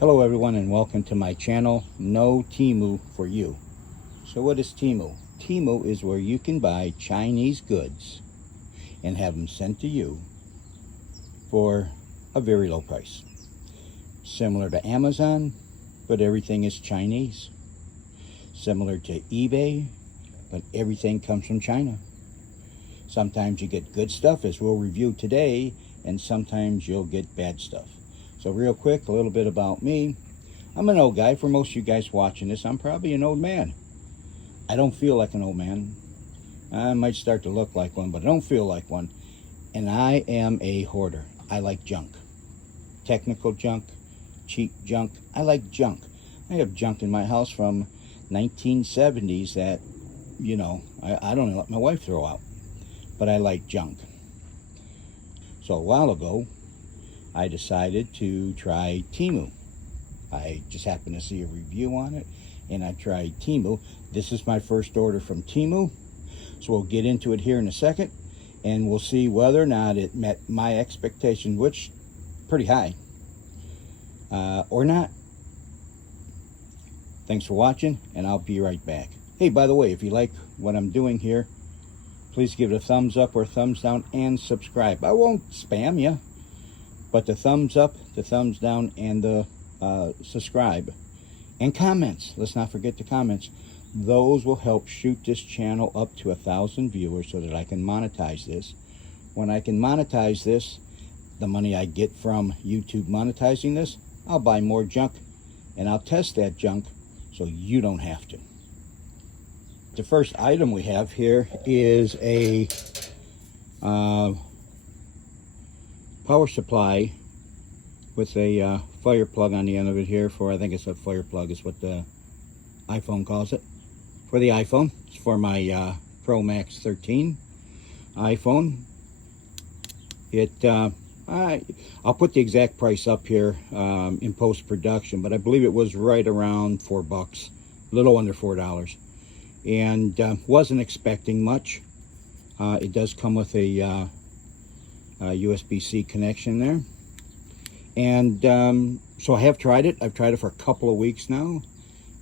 Hello everyone and welcome to my channel, No Temu for You. So what is Temu? Temu is where you can buy Chinese goods and have them sent to you for a very low price. Similar to Amazon, but everything is Chinese. Similar to eBay, but everything comes from China. Sometimes you get good stuff, as we'll review today, and sometimes you'll get bad stuff. So real quick, a little bit about me. I'm an old guy. For most of you guys watching this, I'm probably an old man. I don't feel like an old man. I might start to look like one, but I don't feel like one. And I am a hoarder. I like junk. Technical junk, cheap junk. I like junk. I have junk in my house from 1970s that, I don't let my wife throw out. But I like junk. So a while ago, I decided to try Temu. I just happened to see a review on it, and I tried Temu. This is my first order from Temu, so we'll get into it here in a second, and we'll see whether or not it met my expectations, which pretty high, or not. Thanks for watching, and I'll be right back. Hey, by the way, if you like what I'm doing here, please give it a thumbs up or a thumbs down and subscribe. I won't spam you. But the thumbs up, the thumbs down, and the subscribe. And comments. Let's not forget the comments. Those will help shoot this channel up to 1,000 viewers so that I can monetize this. When I can monetize this, the money I get from YouTube monetizing this, I'll buy more junk and I'll test that junk so you don't have to. The first item we have here is a power supply with a fire plug on the end of it here for, I think it's a fire plug is what the iPhone calls it. For the iPhone, it's for my Pro Max 13 iPhone. I'll put the exact price up here in post-production, but I believe it was right around $4, a little under $4. And wasn't expecting much. It does come with a USB-C connection there, and so I have tried it. I've tried it for a couple of weeks now,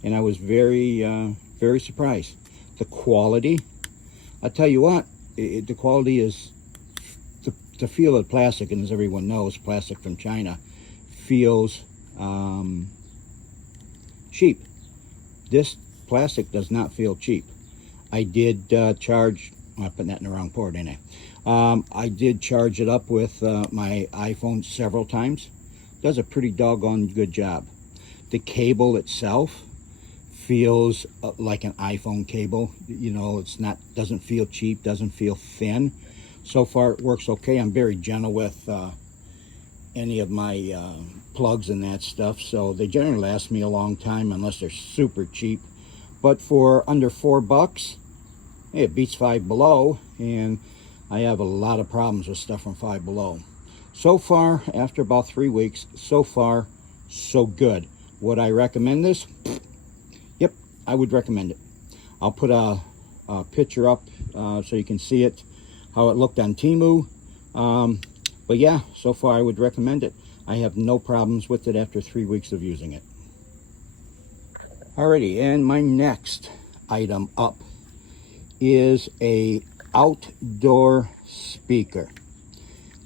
and I was very surprised. The quality, I tell you what, the quality is the feel of plastic, and as everyone knows, plastic from China feels cheap. This plastic does not feel cheap. I did charge. I'm putting that in the wrong port, ain't I? I did charge it up with my iPhone several times. Does a pretty doggone good job. The cable itself feels like an iPhone cable. It's not, doesn't feel cheap, doesn't feel thin. So far it works okay. I'm very gentle with any of my plugs and that stuff, so they generally last me a long time unless they're super cheap. But for under $4, hey, it beats Five Below, and I have a lot of problems with stuff from Five Below. So far, after about 3 weeks, so far, so good. Would I recommend this? Yep, I would recommend it. I'll put a picture up so you can see it, how it looked on Temu. But yeah, so far I would recommend it. I have no problems with it after 3 weeks of using it. Alrighty, and my next item up is a outdoor speaker.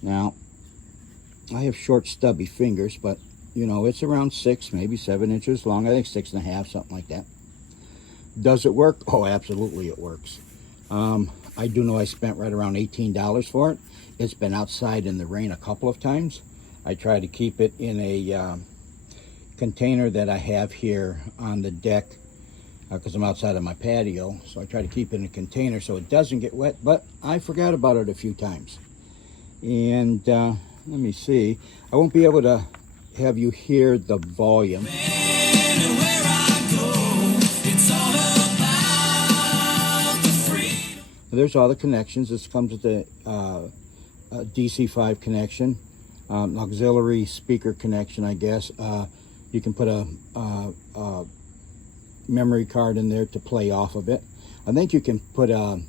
Now, I have short stubby fingers, but it's around 6, maybe 7 inches long. I think 6.5, something like that. Does it work? Oh, absolutely it works. I do know I spent right around $18 for it. It's been outside in the rain a couple of times. I try to keep it in a container that I have here on the deck because I'm outside of my patio, so I try to keep it in a container so it doesn't get wet, but I forgot about it a few times. And let me see, I won't be able to have you hear the volume. There's all the connections. This comes with the DC5 connection, auxiliary speaker connection, I guess. You can put a memory card in there to play off of it. I think you can put a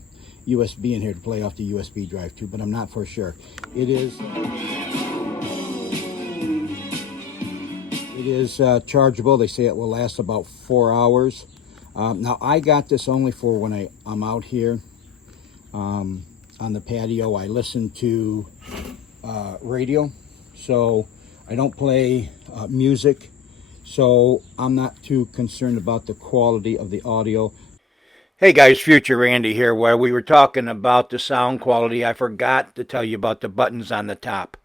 USB in here to play off the USB drive too, but I'm not for sure. It is chargeable. They say it will last about 4 hours. Now I got this only for when I'm out here on the patio. I listen to radio, so I don't play music, so I'm not too concerned about the quality of the audio. Hey guys, Future Randy here. While we were talking about the sound quality, I forgot to tell you about the buttons on the top.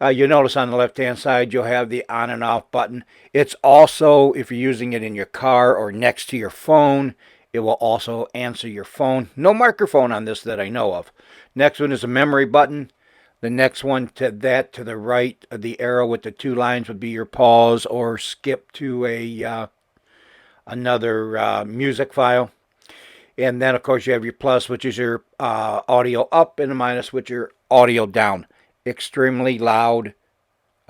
You'll notice on the left-hand side you'll have the on and off button. It's also, if you're using it in your car or next to your phone, it will also answer your phone. No microphone on this that I know of. Next one is a memory button. The next one to the right of the arrow with the 2 lines would be your pause or skip to another music file. And then, of course, you have your plus, which is your audio up, and a minus, which is your audio down. Extremely loud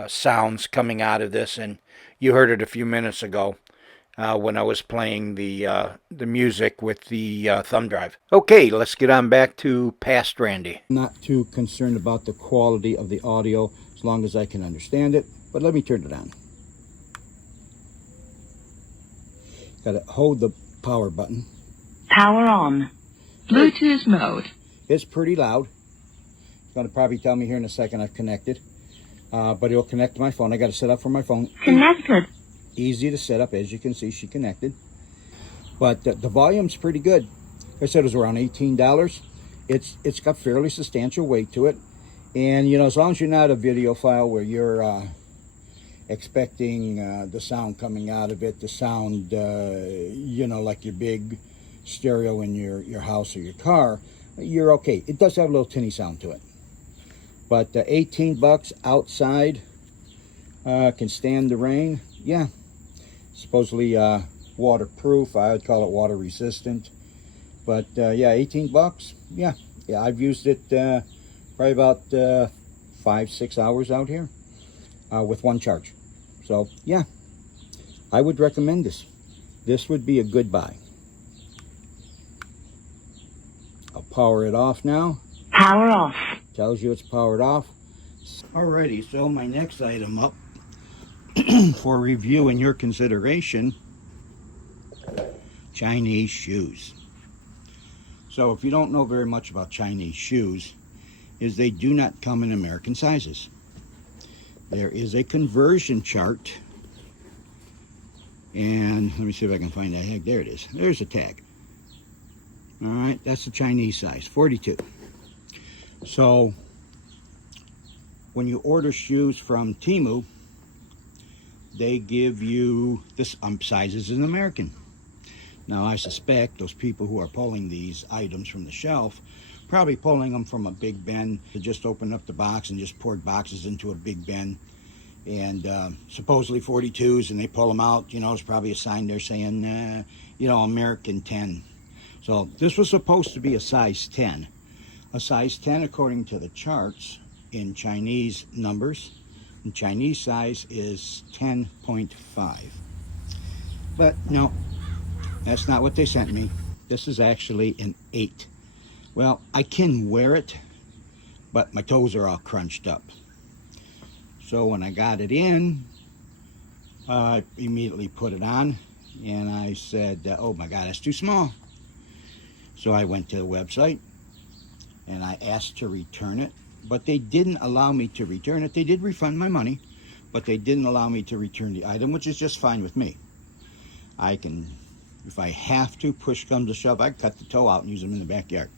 sounds coming out of this, and you heard it a few minutes ago when I was playing the music with the thumb drive. Okay, let's get on back to past Randy. I'm not too concerned about the quality of the audio as long as I can understand it, but let me turn it on. Got to hold the power button. Power on. Bluetooth mode. It's pretty loud. It's going to probably tell me here in a second I've connected. But it'll connect to my phone. I got to set up for my phone. Connected. Easy to set up. As you can see, she connected. But the volume's pretty good. Like I said, it was around $18. It's got fairly substantial weight to it. And, you know, as long as you're not a video file where you're expecting the sound coming out of it, the sound, you know, like your big stereo in your house or your car, you're okay. It does have a little tinny sound to it. But 18 bucks outside, can stand the rain. Yeah, supposedly waterproof. I would call it water resistant. But yeah, 18 bucks. Yeah, I've used it probably about 5-6 hours out here with one charge. So yeah, I would recommend this. This would be a good buy. I'll power it off now. Power off. Tells you it's powered off. Alrighty, so my next item up for review and your consideration, Chinese shoes. So if you don't know very much about Chinese shoes, is they do not come in American sizes. There is a conversion chart, and let me see if I can find that. Heck, there it is. There's a tag. All right, that's the Chinese size, 42. So when you order shoes from Temu, they give you this sizes in American. Now I suspect those people who are pulling these items from the shelf, probably pulling them from a big bin. They just opened up the box and just poured boxes into a big bin, and supposedly 42s, and they pull them out. You know, there's probably a sign there saying, you know, American 10. So this was supposed to be a size 10. A size 10 according to the charts in Chinese numbers. And Chinese size is 10.5. But no, that's not what they sent me. This is actually an 8. Well, I can wear it, but my toes are all crunched up. So when I got it in, I immediately put it on, and I said, oh my God, that's too small. So I went to the website and I asked to return it, but they didn't allow me to return it. They did refund my money, but they didn't allow me to return the item, which is just fine with me. I can, if I have to, push comes to shove, I can cut the toe out and use them in the backyard.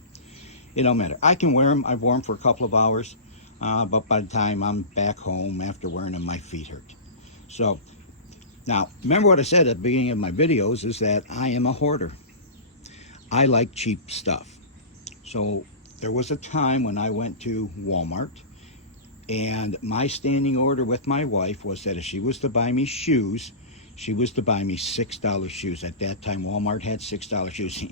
It don't matter. I can wear them. I've worn them for a couple of hours, but by the time I'm back home after wearing them, my feet hurt. So now, remember what I said at the beginning of my videos is that I am a hoarder. I like cheap stuff. So there was a time when I went to Walmart, and my standing order with my wife was that if she was to buy me shoes, she was to buy me $6 shoes. At that time, Walmart had $6 shoes.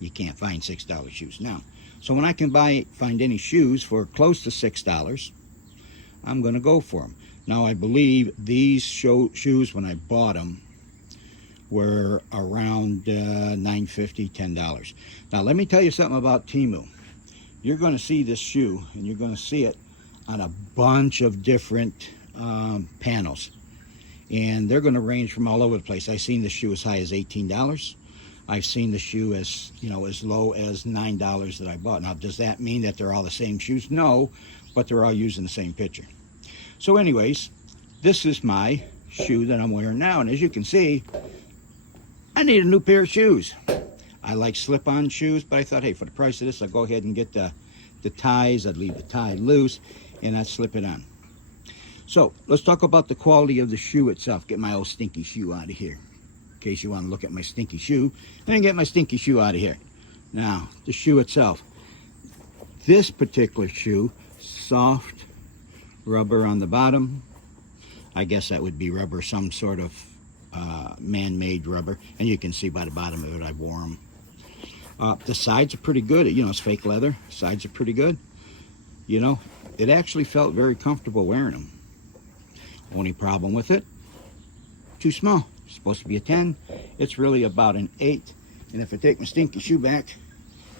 You can't find $6 shoes now. So when I can find any shoes for close to $6, I'm going to go for them. Now, I believe these shoes, when I bought them, were around $9.50, $10. Now, let me tell you something about Temu. You're going to see this shoe, and you're going to see it on a bunch of different panels. and they're going to range from all over the place. I've seen the shoe as high as $18. I've seen the shoe as, you know, as low as $9 that I bought. Now, does that mean that they're all the same shoes? No, but they're all using the same picture. So anyways, this is my shoe that I'm wearing now, and as you can see, I need a new pair of shoes. I like slip-on shoes, but I thought, hey, for the price of this, I'll go ahead and get the ties. I'd leave the tie loose, and I'd slip it on. So let's talk about the quality of the shoe itself. Get my old stinky shoe out of here, in case you want to look at my stinky shoe. Then get my stinky shoe out of here. Now, the shoe itself. This particular shoe, soft rubber on the bottom. I guess that would be rubber, some sort of man-made rubber. And you can see by the bottom of it, I wore them. The sides are pretty good. You know, it's fake leather. Sides are pretty good. You know, it actually felt very comfortable wearing them. Only problem with it, too small. It's supposed to be a 10. It's really about an 8. And if I take my stinky shoe back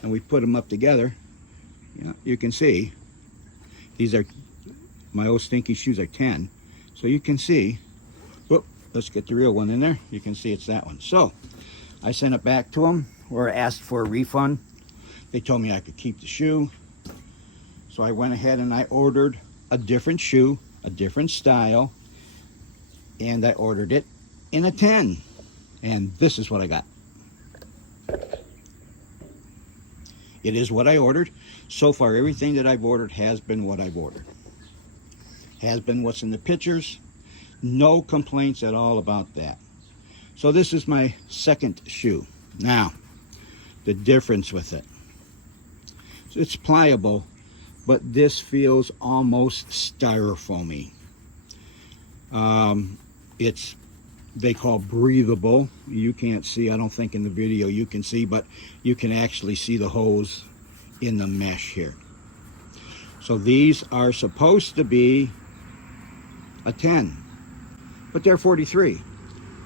and we put them up together, you know, you can see these are my old stinky shoes are 10. So you can see, whoop, let's get the real one in there. You can see it's that one. So I sent it back to them, or asked for a refund. They told me I could keep the shoe. So I went ahead and I ordered a different shoe, a different style, and I ordered it in a 10. And this is what I got. It is what I ordered. So far, everything that I've ordered has been what I've ordered. Has been what's in the pictures. No complaints at all about that. So this is my second shoe. Now, the difference with it. So it's pliable, but this feels almost styrofoamy. It's, they call breathable. You can't see, I don't think in the video you can see, but you can actually see the holes in the mesh here. So these are supposed to be a 10, but they're 43.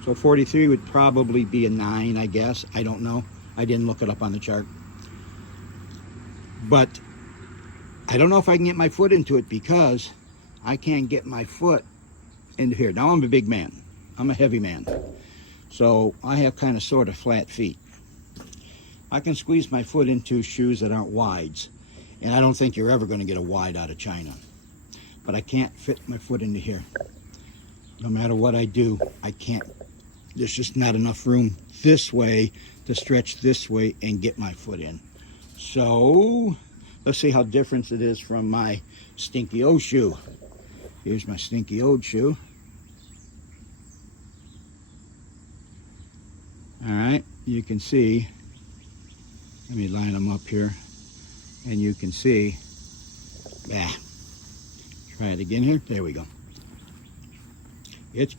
So 43 would probably be a 9, I guess. I don't know. I didn't look it up on the chart. But I don't know if I can get my foot into it, because I can't get my foot into here. Now, I'm a big man. I'm a heavy man. So I have kind of sort of flat feet. I can squeeze my foot into shoes that aren't wides. And I don't think you're ever going to get a wide out of China. But I can't fit my foot into here. No matter what I do, I can't. There's just not enough room this way to stretch this way and get my foot in. So let's see how different it is from my stinky old shoe. Here's my stinky old shoe. All right, you can see, let me line them up here, and you can see, try it again here, there we go. It's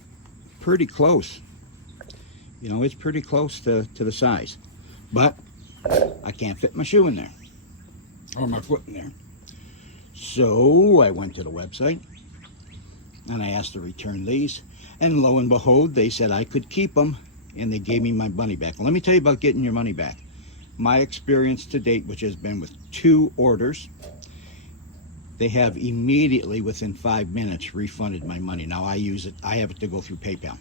pretty close. You know, it's pretty close to the size, but I can't fit my shoe in there, or my foot in there. So I went to the website, and I asked to return these, and lo and behold, they said I could keep them, and they gave me my money back. Well, let me tell you about getting your money back. My experience to date, which has been with 2 orders, they have immediately, within 5 minutes, refunded my money. Now I use it, I have it to go through PayPal,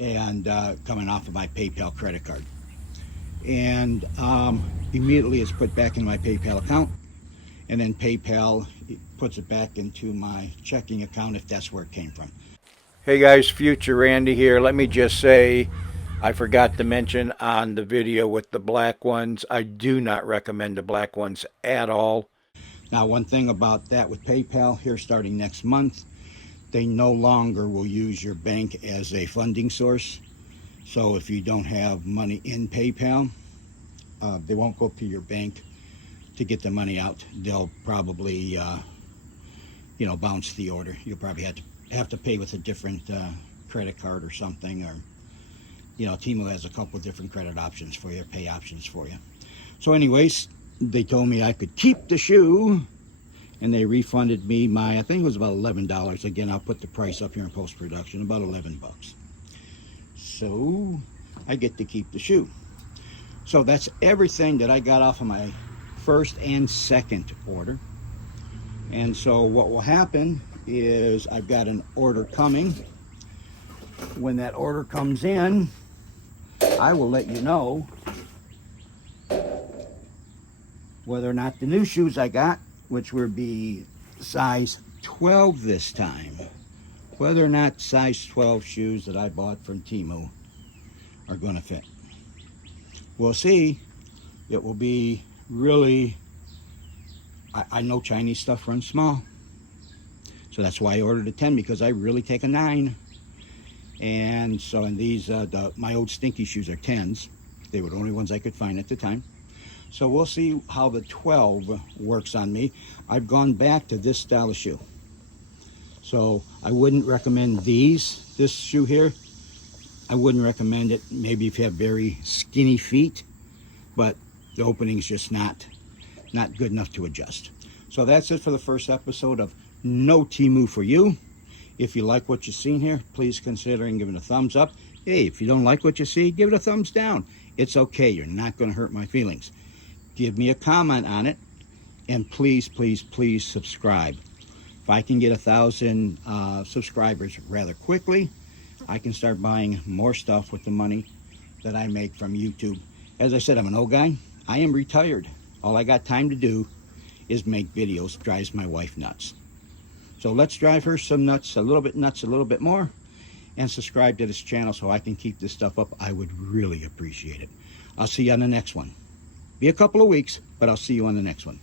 and coming off of my PayPal credit card. And immediately it's put back in my PayPal account, and then PayPal puts it back into my checking account if that's where it came from. Hey guys, Future Randy here. Let me just say, I forgot to mention on the video with the black ones, I do not recommend the black ones at all. Now, one thing about that with PayPal, here starting next month, they no longer will use your bank as a funding source. So if you don't have money in PayPal, they won't go to your bank to get the money out. They'll probably, you know, bounce the order. You'll probably have to pay with a different credit card or something, or, you know, Temu has a couple different credit options for you, pay options for you. So anyways, they told me I could keep the shoe, and they refunded me my, I think it was about $11. Again, I'll put the price up here in post-production, about 11 bucks. So I get to keep the shoe. So that's everything that I got off of my first and second order. And so what will happen is I've got an order coming when that order comes in, I will let you know whether or not the new shoes I got, which would be size 12 this time, whether or not size 12 shoes that I bought from Temu are going to fit. We'll see. It will be really, I know Chinese stuff runs small, so that's why I ordered a 10, because I really take a 9. And so, and these, my old stinky shoes are 10s. They were the only ones I could find at the time. So we'll see how the 12 works on me. I've gone back to this style of shoe. So I wouldn't recommend this shoe here. I wouldn't recommend it maybe if you have very skinny feet, but the opening's just not good enough to adjust. So that's it for the first episode of No Temu for You. If you like what you've seen here, please consider giving a thumbs up. Hey, if you don't like what you see, give it a thumbs down. It's okay. You're not going to hurt my feelings. Give me a comment on it, and please, please, please subscribe. If I can get 1,000 subscribers rather quickly, I can start buying more stuff with the money that I make from YouTube. As I said, I'm an old guy. I am retired. All I got time to do is make videos. Drives my wife nuts. So let's drive her some nuts, a little bit more, and subscribe to this channel so I can keep this stuff up. I would really appreciate it. I'll see you on the next one. Be a couple of weeks, but I'll see you on the next one.